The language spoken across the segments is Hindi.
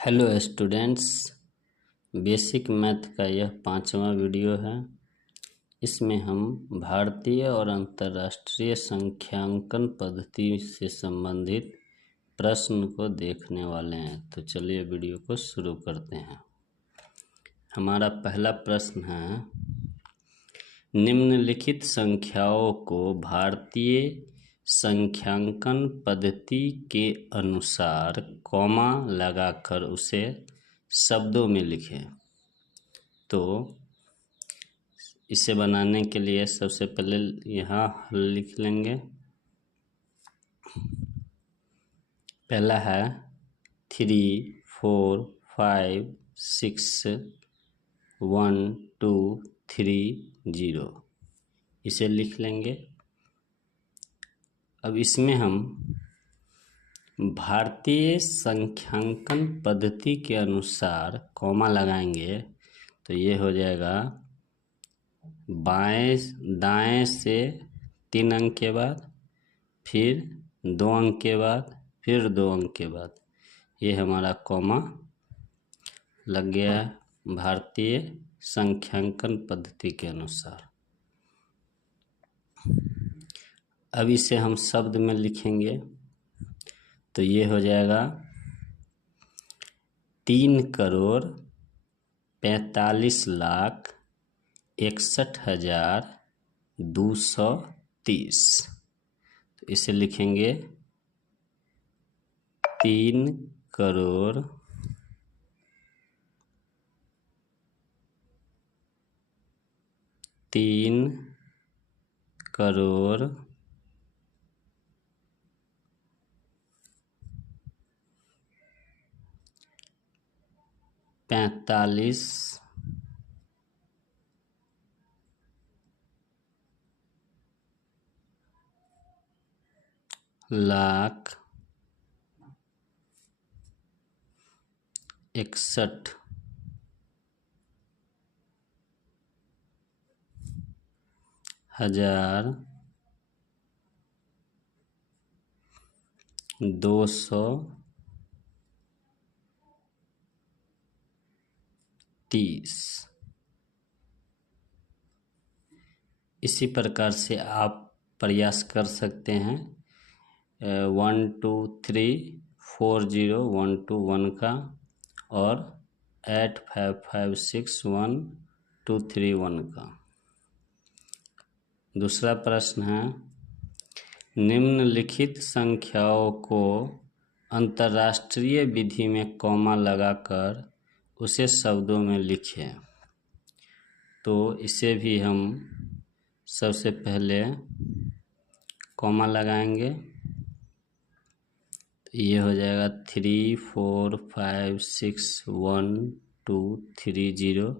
हेलो स्टूडेंट्स, बेसिक मैथ का यह 5वां वीडियो है। इसमें हम भारतीय और अंतर्राष्ट्रीय संख्यांकन पद्धति से संबंधित प्रश्न को देखने वाले हैं। तो चलिए वीडियो को शुरू करते हैं। हमारा पहला प्रश्न है, निम्नलिखित संख्याओं को भारतीय संख्यांकन पद्धति के अनुसार कॉमा लगाकर उसे शब्दों में लिखें। तो इसे बनाने के लिए सबसे पहले यहाँ हल लिख लेंगे। पहला है 3, 4, 5, 6, 1, 2, 3, 0। इसे लिख लेंगे। अब इसमें हम भारतीय संख्यांकन पद्धति के अनुसार कॉमा लगाएंगे तो ये हो जाएगा दाएं से 3 अंक के बाद, फिर 2 अंक के बाद, फिर 2 अंक के बाद, ये हमारा कॉमा लग गया है भारतीय संख्यांकन पद्धति के अनुसार। अब इसे हम शब्द में लिखेंगे तो ये हो जाएगा 3,61,61,230। तो इसे लिखेंगे 3 करोड़ 61,61,230। इसी प्रकार से आप प्रयास कर सकते हैं 1 2 3 4 0 1 2 1 का और 8 5 5 6 1 2 3 1 का। दूसरा प्रश्न है, निम्नलिखित संख्याओं को अंतर्राष्ट्रीय विधि में कॉमा लगाकर उसे शब्दों में लिखें। तो इसे भी हम सबसे पहले कॉमा लगाएंगे। तो ये हो जाएगा 3 4 5 6 1 2 3 0।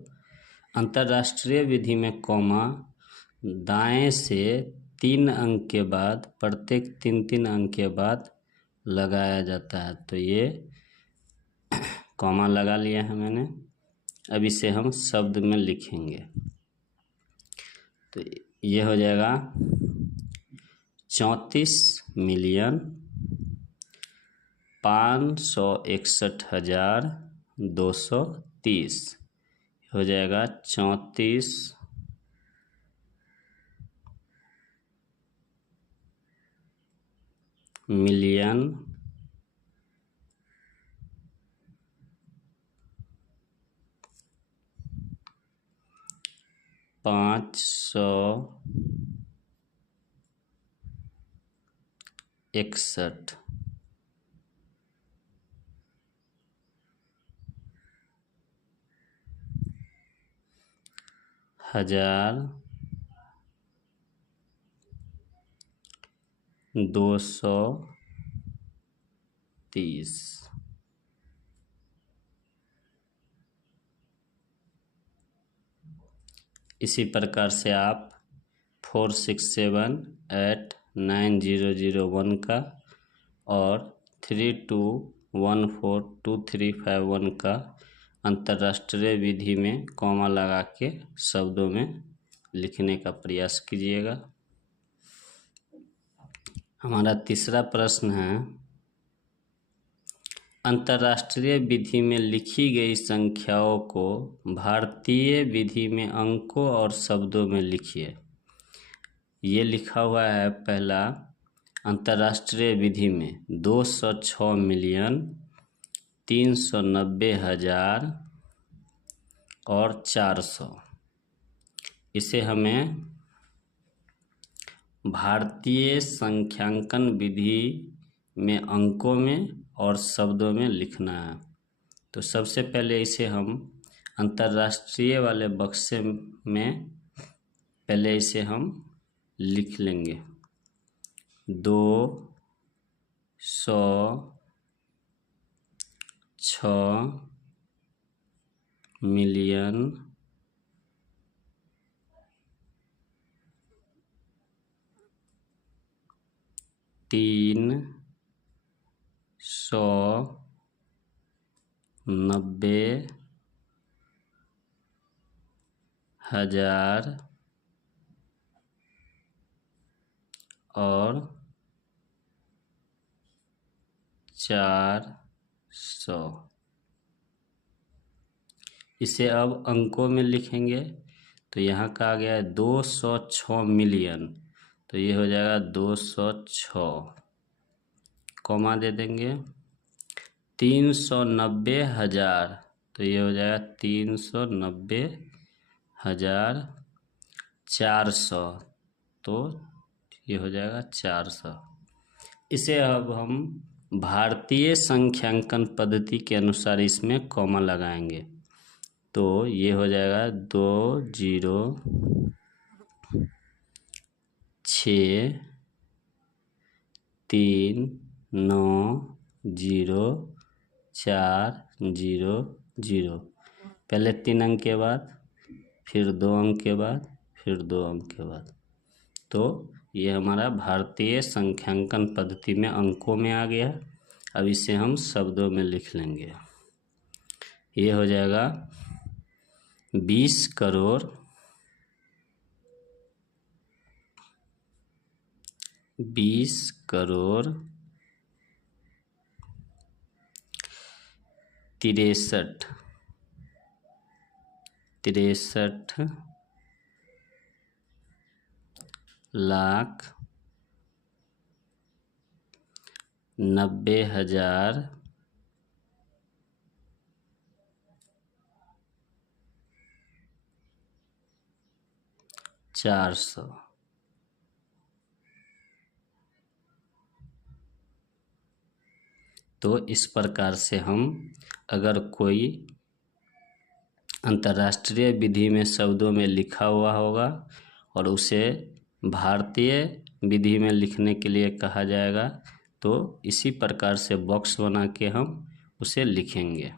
अंतर्राष्ट्रीय विधि में कॉमा दाएं से 3 अंक के बाद, प्रत्येक 3 अंक के बाद लगाया जाता है। तो ये कॉमा लगा लिया है मैंने। अब इसे हम शब्द में लिखेंगे तो ये हो जाएगा 34,561,230। हो जाएगा 34 मिलियन 561 हजार 230। इसी प्रकार से आप 467,8,9,001 का और 32,14,2351 का अंतर्राष्ट्रीय विधि में कॉमा लगा के शब्दों में लिखने का प्रयास कीजिएगा। हमारा तीसरा प्रश्न है, अंतर्राष्ट्रीय विधि में लिखी गई संख्याओं को भारतीय विधि में अंकों और शब्दों में लिखिए। ये लिखा हुआ है पहला, अंतर्राष्ट्रीय विधि में 206,390,000 और 400। इसे हमें भारतीय संख्यांकन विधि में अंकों में और शब्दों में लिखना है। तो सबसे पहले इसे हम अंतर्राष्ट्रीय वाले बक्से में पहले इसे हम लिख लेंगे। 206,000,000 390,000 और 400। इसे अब अंकों में लिखेंगे। तो यहाँ का आ गया है 206 मिलियन, तो ये हो जाएगा 206, कॉमा दे देंगे। 390,000, तो ये हो जाएगा 390,000। 400, तो ये हो जाएगा 400। इसे अब हम भारतीय संख्यांकन पद्धति के अनुसार इसमें कॉमा लगाएंगे। तो ये हो जाएगा 206,390,400। पहले 3 अंक के बाद, फिर 2 अंक के बाद, फिर 2 अंक के बाद। तो ये हमारा भारतीय संख्यांकन पद्धति में अंकों में आ गया। अब इसे हम शब्दों में लिख लेंगे। ये हो जाएगा 20 करोड़ 63 लाख 90,000 400। तो इस प्रकार से हम अगर कोई अंतर्राष्ट्रीय विधि में शब्दों में लिखा हुआ होगा और उसे भारतीय विधि में लिखने के लिए कहा जाएगा, तो इसी प्रकार से बॉक्स बना के हम उसे लिखेंगे।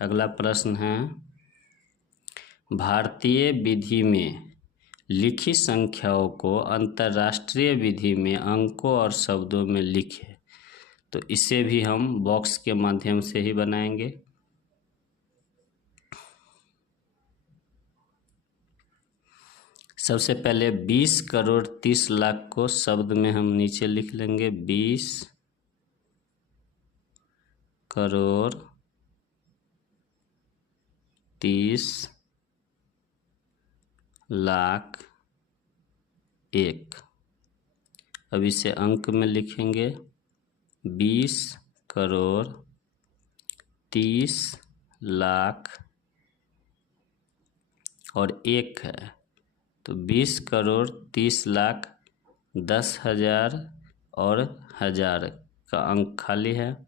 अगला प्रश्न है, भारतीय विधि में लिखी संख्याओं को अंतर्राष्ट्रीय विधि में अंकों और शब्दों में लिखें। तो इसे भी हम बॉक्स के माध्यम से ही बनाएंगे। सबसे पहले 20 करोड़ 30 लाख को शब्द में हम नीचे लिख लेंगे। 20 करोड़ 30 लाख 1। अब इसे अंक में लिखेंगे। 20 करोड़ 30 लाख और 1 है, तो 20 करोड़ 30 लाख 10,000 और 1000 का अंक खाली है।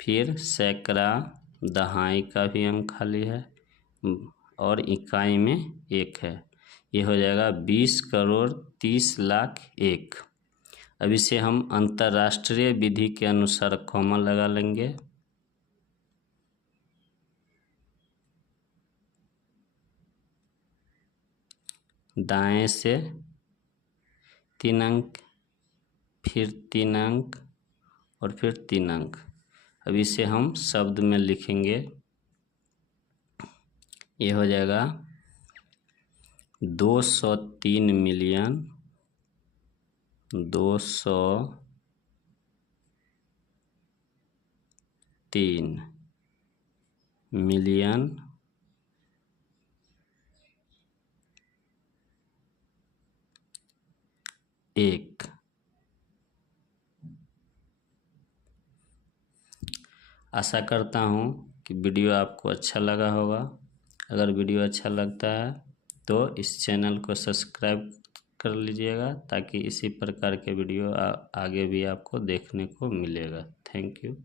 फिर सैकड़ा दहाई का भी अंक खाली है और इकाई में 1 है। ये हो जाएगा 20 करोड़ 30 लाख 1। अब इसे हम अंतर्राष्ट्रीय विधि के अनुसार कॉमा लगा लेंगे। दाएं से 3 अंक, फिर 3 अंक और फिर 3 अंक। अब इसे हम शब्द में लिखेंगे। ये हो जाएगा 203 मिलियन 203 3 मिलियन 1। आशा करता हूँ कि वीडियो आपको अच्छा लगा होगा। अगर वीडियो अच्छा लगता है तो इस चैनल को सब्सक्राइब कर लीजिएगा, ताकि इसी प्रकार के वीडियो आगे भी आपको देखने को मिलेगा। Thank you.